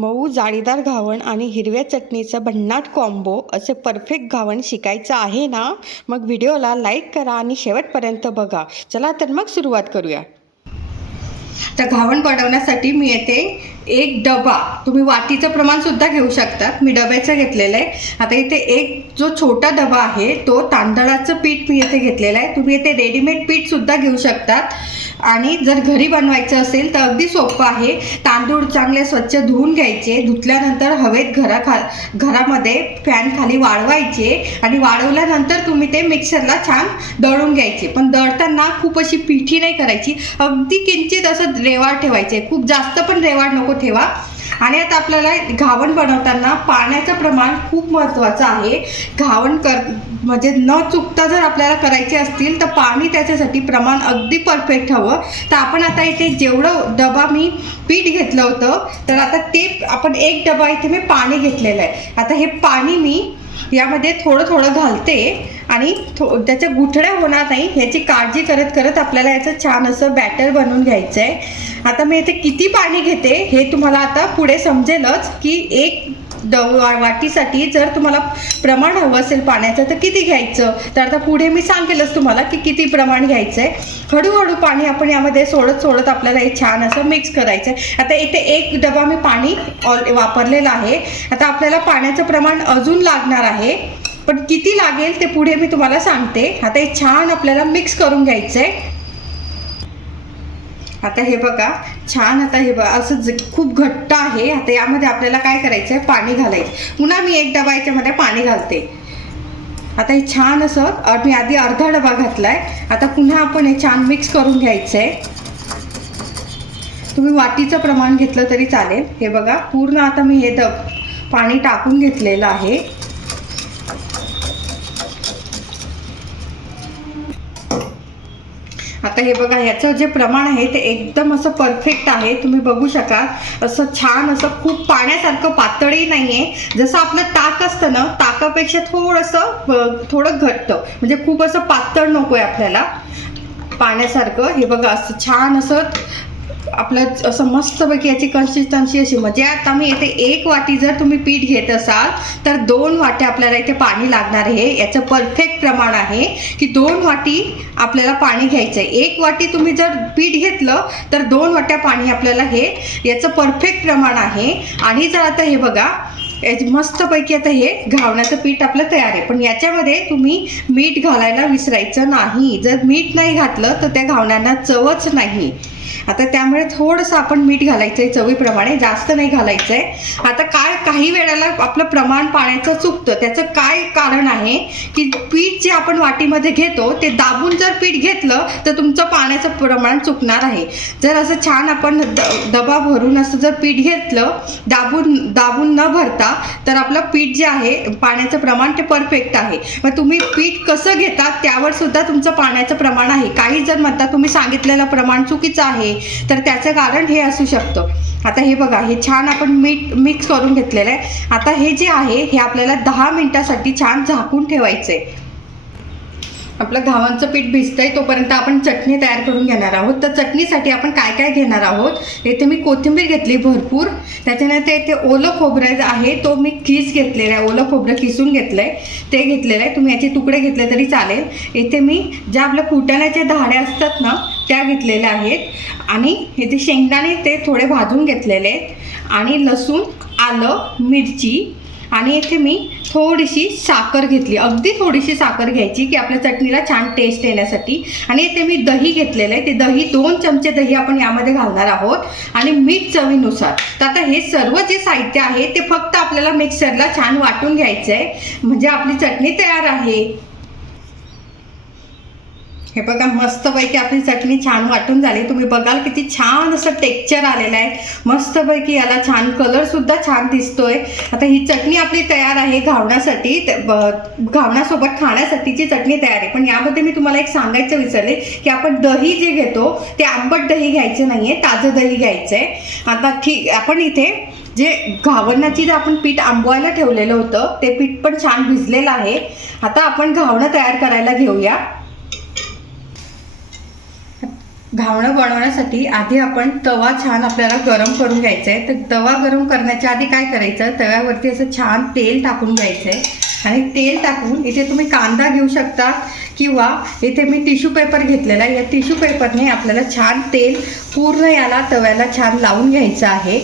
मऊ जाळीदार घावण आणि हिरव्या चटणीचं भन्नाट कॉम्बो असे परफेक्ट घावण शिकायचं आहे ना? मग व्हिडिओला लाईक करा आणि शेवटपर्यंत बघा. चला तर मग सुरुवात करूया. तर घावण बनवण्यासाठी मी येते एक डबा. तुम्ही वाटीचं प्रमाणसुद्धा घेऊ शकतात मी डब्याचं घेतलेलं आहे. आता इथे एक जो छोटा डबा आहे तो तांदळाचं पीठ मी येथे घेतलेलं आहे. तुम्ही येथे रेडीमेड पीठसुद्धा घेऊ शकतात. आणि जर घरी बनवायचं असेल तर अगदी सोपं आहे. तांदूळ चांगले स्वच्छ धुवून घ्यायचे धुतल्यानंतर हवेत घरा खा घरामध्ये फॅन खाली वाळवायचे आणि वाळवल्यानंतर तुम्ही ते मिक्सरला छान दळून घ्यायचे. पण दळताना खूप अशी पिठी नाही करायची. अगदी किंचित असं रेवाड ठेवायचे. खूप जास्त पण रेवाड नको ठेवा. आणि आता आपल्याला घावण बनवताना पाण्याचं प्रमाण खूप महत्त्वाचं आहे. घावण कर म्हणजे न चुकता जर आपल्याला करायचे असतील तर पाणी त्याच्यासाठी प्रमाण अगदी परफेक्ट हवं. तर आपण आता इथे जेवढं डबा मी पीठ घेतलं होतं तर आता ते आपण एक डबा इथे मी पाणी घेतलेलं आहे. आता हे पाणी मी यामध्ये थोडं थोडं घालते आणि थो त्याच्या गुठड्या होणार नाही ह्याची काळजी करत करत आपल्याला याचं छान असं बॅटर बनवून घ्यायचं आहे आता मी इथे किती पाणी घेते हे तुम्हाला आता पुढे समजेलच की एक वाटीसाठी जर तुम्हाला प्रमाण हवं असेल पाण्याचं तर किती घ्यायचं? तर आता पुढे मी सांगेलच तुम्हाला की किती प्रमाण घ्यायचं आहे हळूहळू पाणी आपण यामध्ये सोडत सोडत आपल्याला हे छान असं मिक्स करायचं आहे आता इथे एक डबा मी पाणी ऑल वापरलेलं आहे. आता आपल्याला पाण्याचं प्रमाण अजून लागणार आहे. पण किती लागेल ते पुढे मी तुम्हाला सांगते. आता हे छान आपल्याला मिक्स करून घ्यायचं आहे आता हे बघा छान आता हे बघा असं ज- खूप घट्ट आहे. आता यामध्ये आपल्याला काय करायचं आहे पाणी घालायचं. पुन्हा मी एक डबा याच्यामध्ये पाणी घालते. आता हे छान असं मी आधी अर्धा डबा घातला आहे आता पुन्हा आपण हे छान मिक्स करून घ्यायचं आहे तुम्ही वाटीचं प्रमाण घेतलं तरी चालेल. हे बघा पूर्ण आता मी हे द पाणी टाकून घेतलेलं आहे. आता हे बघा ह्याचं जे प्रमाण आहे ते एकदम असं परफेक्ट आहे. तुम्ही बघू शकाल. असं छान असं खूप पाण्यासारखं पातळही नाही आहे जसं आपलं ताक असतं ना ताकापेक्षा थोडंसं थोडं घट्ट. म्हणजे खूप असं पातळ नको आहे आपल्याला. पाण्यासारखं. हे बघा असं छान असं आपलं असं मस्तपैकी याची कन्सिस्टन्सी अशी. म्हणजे आता मी येथे एक वाटी जर तुम्ही पीठ घेत असाल तर दोन वाट्या आपल्याला इथे पाणी लागणार आहे. याचं परफेक्ट प्रमाण आहे की दोन वाटी आपल्याला पाणी घ्यायचं आहे एक वाटी तुम्ही जर पीठ घेतलं तर दोन वाट्या पाणी आपल्याला हे याचं परफेक्ट प्रमाण आहे. आणि जर आता हे बघा मस्तपैकी आता हे घावण्याचं पीठ आपलं तयार आहे. पण याच्यामध्ये तुम्ही मीठ घालायला विसरायचं नाही. जर मीठ नाही घातलं तर त्या घावण्यांना चवच नाही. आता त्यामुळे थोडंसं आपण मीठ घालायचं आहे चवीप्रमाणे जास्त नाही घालायचं आहे आता काय काही वेळेला आपलं प्रमाण पाण्याचं चुकतं. त्याचं काय कारण आहे की पीठ जे आपण वाटीमध्ये घेतो ते दाबून जर पीठ घेतलं तर तुमचं पाण्याचं प्रमाण चुकणार आहे. जर असं छान आपण द डबा भरून असं जर पीठ घेतलं दाबून दाबून न भरता तर आपलं पीठ जे आहे पाण्याचं प्रमाण ते परफेक्ट आहे. मग तुम्ही पीठ कसं घेतात त्यावर सुद्धा तुमचं पाण्याचं प्रमाण आहे. काही जर म्हणता तुम्ही सांगितलेलं प्रमाण चुकीचं आहे तर त्याचं कारण हे असू शकतं. आता हे बघा हे छान आपण मीठ मिक्स करून घेतलेलं आहे. आता हे जे आहे हे आपल्याला दहा मिनिटासाठी छान झाकून ठेवायचं आहे आपलं घावांचं पीठ भिजतंय तोपर्यंत आपण चटणी तयार करून घेणार आहोत. तर चटणीसाठी आपण काय काय घेणार आहोत? इथे मी कोथिंबीर घेतली भरपूर. त्याच्यानंतर इथे ओलं खोबरं आहे तो मी किस घेतलेला आहे. ओलं खोबरं किसून घेतलं आहे ते घेतलेलं आहे. तुम्ही याचे तुकडे घेतले तरी चालेल. इथे मी ज्या आपल्या फुटाण्याच्या धाड्या असतात ना त्या घेतलेल्या आहेत. आणि इथे शेंगदाणे ते थोडे भाजून घेतलेले आहेत. आणि लसूण आलं मिरची आणि इथे मी थोडीशी साखर घेतली. अगदी थोडीशी साखर घ्यायची की आपल्या चटणीला छान टेस्ट येण्यासाठी. आणि इथे मी दही घेतलेलं आहे. ते दही दोन चमचे दही आपण यामध्ये घालणार आहोत. आणि मीठ चवीनुसार. तर आता हे सर्व जे साहित्य आहे ते फक्त आपल्याला मिक्सरला छान वाटून घ्यायचं आहे म्हणजे आपली चटणी तयार आहे. हे बघा मस्तपैकी आपली चटणी छान वाटून झाली. तुम्ही बघाल किती छान असं टेक्चर आलेलं आहे. मस्तपैकी याला छान कलर सुद्धा छान दिसतोय. आता ही चटणी आपली तयार आहे घावण्यासाठी. घावण्यासोबत खाण्यासाठीची चटणी तयार आहे. पण यामध्ये मी तुम्हाला एक सांगायचं विसरले की आपण दही जे घेतो ते आंबट दही घ्यायचं नाहीये ताजं दही घ्यायचं आहे आता ठीक आपण इथे जे घावण्याची जे आपण पीठ आंबवायला ठेवलेलं होतं ते पीठ पण छान भिजलेलं आहे. आता आपण घावणं तयार करायला घेऊया. घावणं बनवण्यासाठी आधी आपण तवा छान आपल्याला गरम करून घ्यायचा आहे तर तवा गरम करण्याच्या आधी काय करायचं? तव्यावरती असं छान तेल टाकून घ्यायचं आहे आणि तेल टाकून इथे तुम्ही कांदा घेऊ शकता किंवा इथे मी टिश्यू पेपर घेतलेला आहे. या टिश्यू पेपरने आपल्याला छान तेल पूर्ण याला तव्याला छान लावून घ्यायचं आहे.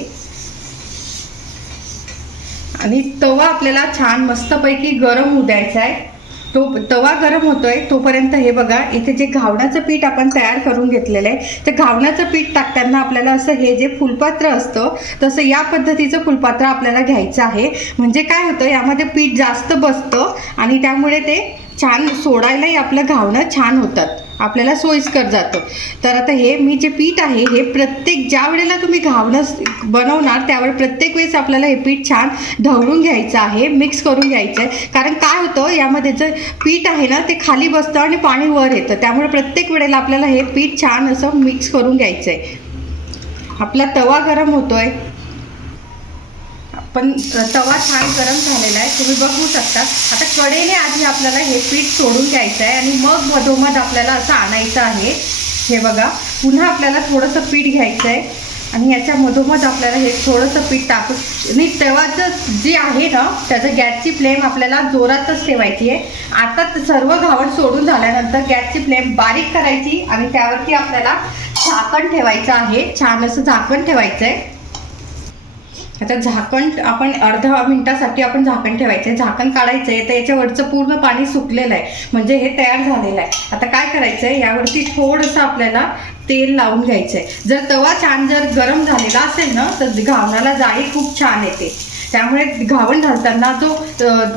आणि तवा आपल्याला छान मस्तपैकी गरम होऊ द्यायचा आहे तो तवा गरम होतोय तोपर्यंत हे बघा इथे जे घावण्याचं पीठ आपण तयार करून घेतलेलं आहे ते घावण्याचं पीठ टाकताना आपल्याला असं हे जे फुलपात्र असतं तसं या पद्धतीचं फुलपात्र आपल्याला घ्यायचं आहे. म्हणजे काय होतं यामध्ये पीठ जास्त बसतं आणि त्यामुळे ते छान सोडायलाही आपलं घावणं छान होतात. आपल्याला सोयीस्कर जातं. तर आता हे मी जे पीठ आहे हे प्रत्येक ज्या वेळेला तुम्ही घावणं बनवणार त्यावेळी प्रत्येक वेळेस आपल्याला हे पीठ छान ढवळून घ्यायचं आहे मिक्स करून घ्यायचं आहे. कारण काय होतं यामध्ये जे पीठ आहे ना ते खाली बसतं आणि पाणी वर येतं. त्यामुळे प्रत्येक वेळेला आपल्याला हे पीठ छान असं मिक्स करून घ्यायचं आहे. आपला तवा गरम होतो आहे पण तवा छान गरम झालेला आहे. तुम्ही बघू शकता. आता कडेने आधी आपल्याला हे पीठ सोडून घ्यायचं आहे आणि मग मधोमध आपल्याला असं आणायचं आहे. हे बघा. पुन्हा आपल्याला थोडंसं पीठ घ्यायचं आहे आणि याच्या मधोमध आपल्याला हे थोडंसं पीठ टाकून आणि तेव्हाचं जे आहे ना त्याचं गॅसची फ्लेम आपल्याला जोरातच ठेवायची आहे. आता सर्व घावण सोडून झाल्यानंतर गॅसची फ्लेम बारीक करायची आणि त्यावरती आपल्याला झाकण ठेवायचं आहे. छान असं झाकण ठेवायचं आहे आता झाकण आपण अर्धा मिनिटासाठी आपण झाकण ठेवायचं आहे. झाकण काढायचं आहे तर याच्यावरचं पूर्ण पाणी सुकलेलं आहे. म्हणजे हे तयार झालेलं आहे. आता काय करायचं आहे यावरती थोडंसं आपल्याला तेल लावून घ्यायचं आहे जर तवा छान जर गरम झालेला असेल ना तर घावणाला जाळी खूप छान येते. त्यामुळे घावण घालताना जो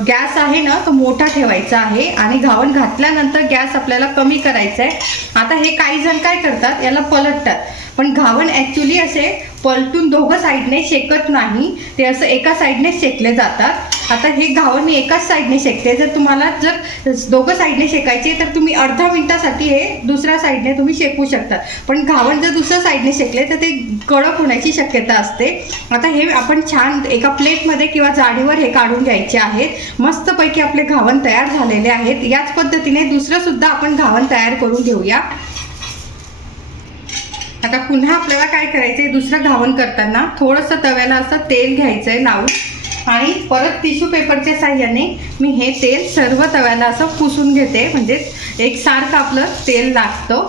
गॅस आहे ना तो मोठा ठेवायचा आहे. आणि घावण घातल्यानंतर गॅस आपल्याला कमी करायचा आहे आता हे काही जण काय करतात? याला पलटतात. पण घावण ॲक्च्युली असे पलटून दोघं साईडने शेकत नाही. ते असं एका साईडने शेकले जातात. आता हे घावण मी एकाच साईडने शेकते. जर तुम्हाला जर दोघं साईडने शेकायचे तर तुम्ही अर्धा मिनटासाठी हे दुसऱ्या साईडने तुम्ही शेकू शकता. पण घावण जर दुसऱ्या साईडने शेकले तर ते कडक होण्याची शक्यता असते. आता हे आपण छान एका प्लेटमध्ये किंवा जाडीवर हे काढून घ्यायचे आहेत. मस्तपैकी आपले घावण तयार झालेले आहेत. याच पद्धतीने दुसरंसुद्धा आपण घावण तयार करून घेऊया. आता पुन्हा आपल्याला काय करायचं आहे दुसरं घावण करताना थोडंसं तव्याला असं तेल घ्यायचं आहे लावून. आणि परत टिश्यू पेपरच्या साह्याने मी हे तेल सर्व तव्याला असं पुसून घेते. म्हणजे एकसारखं आपलं तेल लागतं.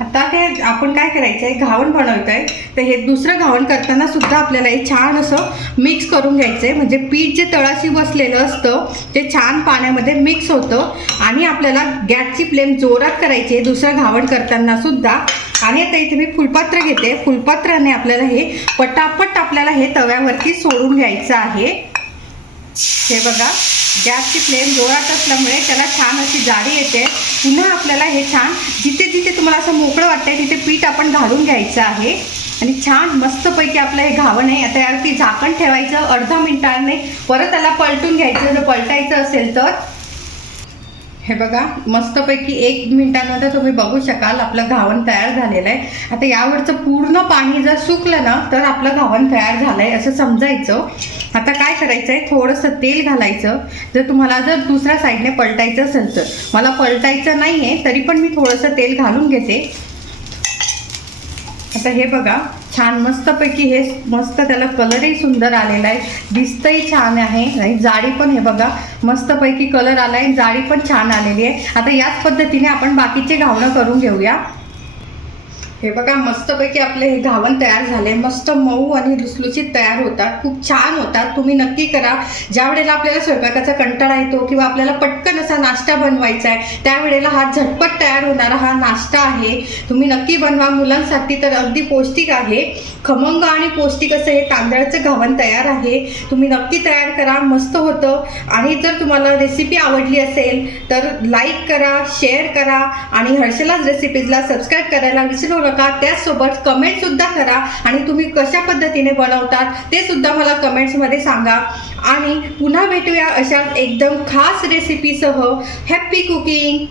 आता काय आपण काय करायचं आहे घावण बनवतो आहे तर हे दुसरं घावण करताना सुद्धा आपल्याला हे छान असं मिक्स करून घ्यायचं आहे म्हणजे पीठ जे तळाशी बसलेलं असतं ते छान पाण्यामध्ये मिक्स होतं. आणि आपल्याला गॅसची फ्लेम जोरात करायची आहे. दुसरं घावण करताना सुद्धा आणि आता इथे मी फुलपात्र घेते. फुलपात्राने आपल्याला हे पटापट आपल्याला हे तव्यावरती सोडून घ्यायचं आहे. हे बघा गॅसची फ्लेम जोरात असल्यामुळे त्याला छान अशी जाडी येते. पुन्हा आपल्याला हे छान जिथे जिथे तुम्हाला असं मोकळं वाटतंय तिथे पीठ आपण घालून घ्यायचं आहे. आणि छान मस्तपैकी आपलं हे घावण आहे. आता यावरती झाकण ठेवायचं अर्धा मिनिटाने परत त्याला पलटून घ्यायचं. जर पलटायचं असेल तर. हे बघा मस्तपैकी एक मिनिटानंतर तुम्ही बघू शकाल आपलं घावण तयार झालेलं आहे. आता यावरचं पूर्ण पाणी जर सुकलं ना तर आपलं घावण तयार झालं आहे असं समजायचं. आता काय करायचं आहे थोडंसं तेल घालायचं. जर तुम्हाला जर दुसऱ्या साईडने पलटायचं असेल तर. मला पलटायचं नाही आहे तरी पण मी थोडंसं तेल घालून घेते. आता हे बघा छान मस्तपैकी हे मस्त त्याला कलरही सुंदर आलेला आहे. दिसतंही छान आहे. आणि जाडी पण हे बघा. मस्तपैकी कलर आला आहे जाडी पण छान आलेली आहे. आता याच पद्धतीने आपण बाकीचे घावणं करून घेऊया. हे बघा मस्तपैकी आपले हे घावण तयार झाले. मस्त मऊ आणि लुसलुसीत तयार होतात. खूप छान होतात. तुम्ही नक्की करा. ज्या वेळेला आपल्याला स्वयंपाकाचा कंटाळा येतो किंवा आपल्याला पट असा नाश्ता बनवायचा आहे. त्यावेळेला हा झटपट तयार होणारा हा नाश्ता आहे. तुम्ही नक्की बनवा. मुलांसाठी तर अगदी पौष्टिक आहे. खमंग आणि पौष्टिक असं हे तांदळाचं घावण तयार आहे. तुम्ही नक्की तयार करा मस्त होतं. आणि जर तुम्हाला रेसिपी आवडली असेल तर लाईक करा शेअर करा आणि हर्षलाच रेसिपीजला सबस्क्राईब करायला विसरू नका. त्याचसोबत कमेंटसुद्धा करा आणि तुम्ही कशा पद्धतीने बनवतात ते सुद्धा मला कमेंट्समध्ये सांगा. आणि पुन्हा भेटूया अशा एकदम खास रेसिपीसह हॅप्पी कुकिंग